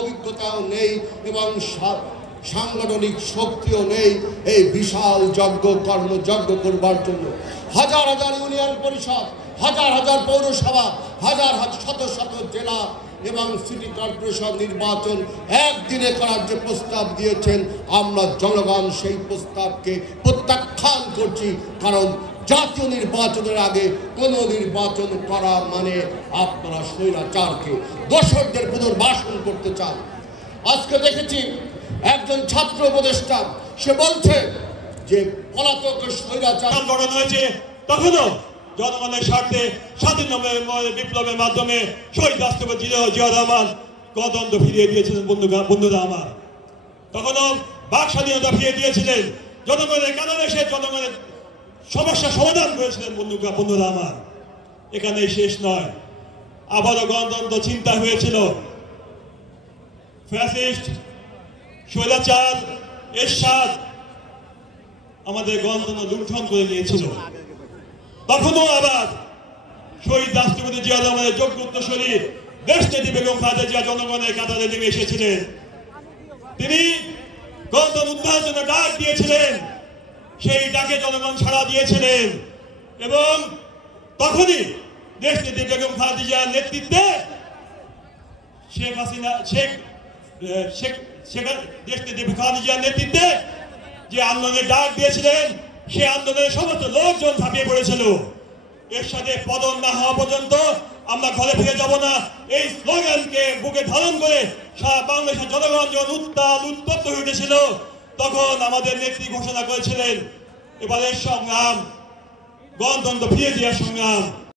অভিজ্ঞতাও নেই এবং সাংগঠনিক শক্তিও নেই এই বিশাল কর্মযজ্ঞ করবার জন্য। হাজার হাজার ইউনিয়ন পরিষদ, হাজার হাজার পৌরসভা, হাজার শত শত জেলা এবং সিটি কর্পোরেশন নির্বাচন একদিনে করার যে প্রস্তাব দিয়েছেন, আমরা জনগণ সেই প্রস্তাবকে প্রত্যাখ্যান করছি। কারণ জাতীয় নির্বাচনের আগে কোনো নির্বাচন করা মানে আপনারা স্বৈরাচারকে, দোসরদের পুনর্বাসন করতে চান। আজকে দেখেছি একজন ছাত্র উপদেষ্টা, সে বলছে যে পলাতক স্বৈরাচার গঠন হয়েছে, তখনও জনগণের স্বার্থে স্বাধীন বিপ্লবের মাধ্যমে শহীদ রাষ্ট্রপতি জিয়া রহমান গণতন্ত্র ফিরিয়ে দিয়েছিলেন। বন্ধুরা আমার, তখনও বাক স্বাধীনতা ফিরিয়ে দিয়েছিলেন, জনগণের কারণে সে জনগণের সমস্যা সমাধান করেছিলেন। বন্ধুরা আমার, এখানে শেষ নয়, আবারও গণতন্ত্র চিন্তা হয়েছিল। ফ্যাসিস্ট স্বৈরাচার এরশাদ আমাদের গণতন্ত্র লুণ্ঠন করে নিয়েছিল। তখনও আবার শহীদ রাষ্ট্রপতি জিয়া রহমানের যোগ্য উত্তরসূরি দেশনেত্রী বেগম খালেদা জিয়া জনগণের কাতারে নেমে এসেছিলেন। তিনি গণতন্ত্র উদ্ধারের জন্য ডাক দিয়েছিলেন, সেই ডাকে জনগণ সাড়া দিয়েছিলেন এবং তখনই দেশনেত্রী বেগম খালেদা জিয়ার নেতৃত্বে দেশনেত্রী খালেদা জিয়ার নেতৃত্বে যে আন্দোলনের ডাক দিয়েছিলেন, সে আন্দোলনের সমস্ত লোকজন ঝাঁপিয়ে পড়েছিল। এর সাথে পতন না হওয়া পর্যন্ত আমরা ঘরে ফিরে যাব না, এই স্লোগানকে বুকে ধারণ করে সারা বাংলাদেশের জনগণ যখন উত্তপ্ত হয়ে উঠেছিল, তখন আমাদের নেত্রী ঘোষণা করেছিলেন এবারের সংগ্রাম গণতন্ত্র ফিরে দেওয়ার সংগ্রাম।